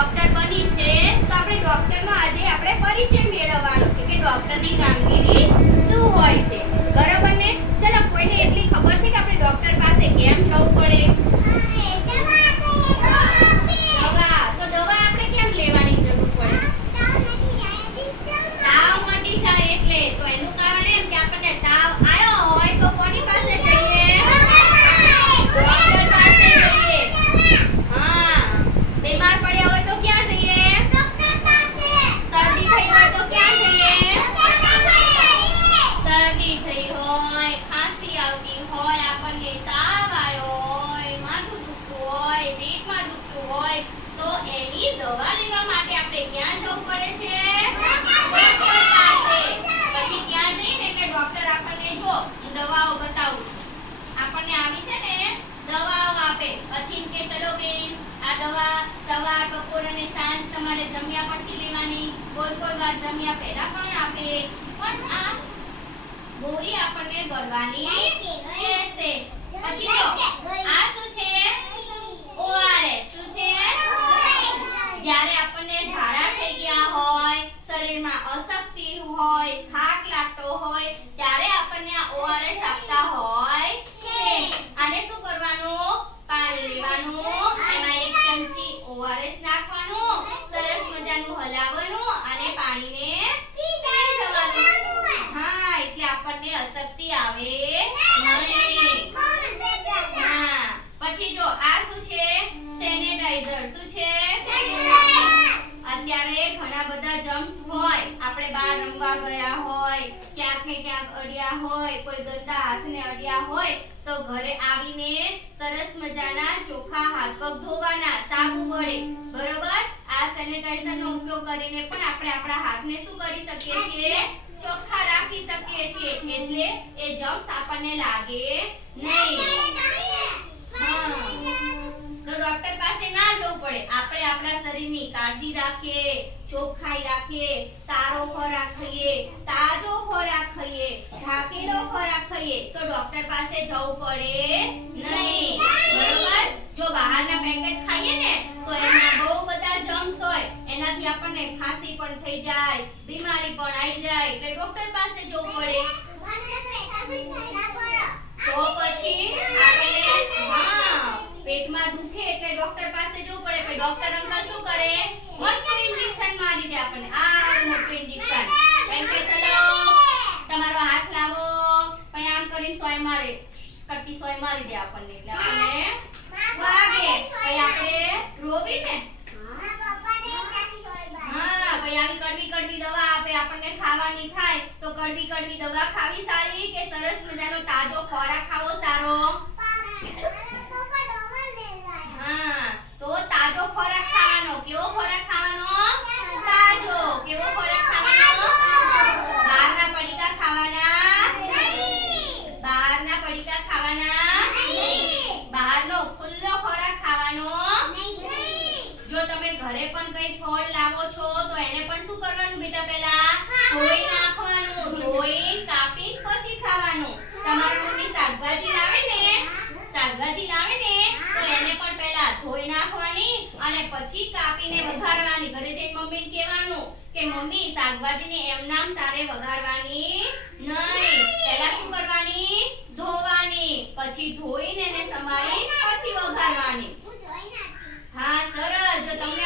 Doctor બની છે, તો આપણે ડોક્ટરનો આજે આપણે પરિચય મેળવવાનો છે કે ડોક્ટરની કામગીરી શું હોય છે. બરાબર ને? ચલો, કોઈને એટલી ખબર છે કે આપણે ડોક્ટર પાસે કેમ જવું પડે દવા તો દવા આપણે કેમ લેવાની જરૂર પડે તાવ મટી જાય એટલે તો એનું કારણ એમ કે આપણને તાવ આવ્યો હોય તો કોની પાસે જઈએ ડોક્ટર પાસે જઈએ હા બીમાર પડ્યા હોય તો ક્યાં જઈએ શરદી થઈ હોય તો ક્યાં જઈએ શરદી થઈ હોય ખાંસી આવતી હોય આપણને તાવ આવ્યો હોય માથું દુખતું હોય પેટમાં દુખતું હોય તો એની દવા લેવા માટે આપણે ક્યાં જવું પડે છે? ડોક્ટર પાસે. પછી ત્યાં જઈને કે ડોક્ટર આપણને જો દવાઓ બતાવું આપણને આવી છે ને દવાઓ આપે. પછી કે ચલો બેન આ દવા સવાર બપોર અને સાંજ તમારે જમ્યા પછી લેવાની. કોઈ કોઈ વાર જમ્યા પહેલા પણ આપે. પણ આ ગોળી આપણને ગળવાની પછી આ શું છે? ORS શું છે જ્યારે આપણને ઝાડા થઈ ગયા હોય શરીરમાં અશક્તિ હોય થાક લાગતો હોય ત્યારે આપણને આ ORS આપતા હોય છે. આને શું કરવાનું? પાણી લેવાનું એમાં એક ચમચી ઓઆરએસ નાખવાનું સરસ મજાનું હલાવવાનું અને પાણીને પી જવાનું હા એટલે આપણને અશક્તિ આવે નહીં. હા પછી જો આ શું છે સેનેટાઈઝર શું છે અત્યારે ઘણા બધા જમ્સ હોય, આપણે બહાર રમવા ગયા હોય, ક્યાંક ને ક્યાંક અડ્યા હોય, કોઈ ગંદા હાથને અડ્યા હોય, તો ઘરે આવીને સરસ મજાના ચોખ્ખા હાથ પગ ધોવાના, સાબુ વડે. બરોબર? આ સેનેટાઈઝરનો ઉપયોગ કરીને પણ આપણે આપણા હાથને શું કરી શકીએ છીએ? ચોખ્ખા રાખી શકીએ છીએ. એટલે એ જમ્સ આપણને લાગે નહીં હા. તો ડોક્ટર પાસે ના જવું પડે. આપણે આપણા શરીરની કાળજી રાખીએ, ચોખ્ખાઈ રાખીએ, સારો ખોરાક ખાઈએ, તાજો ખોરાક ખાઈએ, ઢાકેલો ખોરાક ખાઈએ, તો ડોક્ટર પાસે જવું પડે નહીં. બરોબર? જો બહારના પેકેટ ખાઈએ ને, તો એમાં બહુ બધા જમ્સ હોય. એનાથી આપણને ખાંસી પણ થઈ જાય, બીમારી પણ આવી જાય. એટલે ડોક્ટર પાસે જવું પડે. તો પછી આપણે, હા, પેટમાં દુખે એટલે ડોક્ટર પાસે જવું પડે કે ડોક્ટર અંકલ શું કરે? મોટું ઇન્જેક્શન મારી દે આપણને. આ મોટું ઇન્જેક્શન એમ કે ચલો, તમારો હાથ લાવો. પછી આમ કરીને સોય મારે કટ્ટી સોય મારી દે આપણને. એટલે આપણને વાગે. પછી આપણે રોવી ને હા, પછી આવી કડવી કડવી દવા આપે. આપણને ખાવાની થાય તો કડવી કડવી દવા ખાવી સારી કે સરસ મજાનો તાજો ખોરાક ખાવો સારો હા તો તાજો ખોરાક ખાવાનો કેવો ખોરાક ખાવાનો તાજો કેવો ખોરાક ખાવાનો બહારના પડીકા ખાવાના બહારના પડીકા ખાવાના બહારનો ખુલ્લો ખોરાક ખાવાનો જો તમે ઘરે પણ કઈ ફળ લાવો છો તો એને પણ શું કરવાનું બેટા પહેલા? ધોઈ નાખવાનું, ધોઈ કાપી પછી ખાવાનું. તમારી મમ્મી શાકભાજી લાવે ને, શાકભાજી લાવે ને, તો એને પણ પહેલા ધોઈ નાખવાની અને પછી કાપીને વઘારવાની. ઘરે જઈને મમ્મીને કહેવાનું કે, મમ્મી, શાકભાજીને એમ નામ તારે વઘારવાની નહીં. પહેલા શું કરવાની? ધોવાની. પછી ધોઈને એને સમારી, પછી વઘારવાની. હા, સરસ. તમને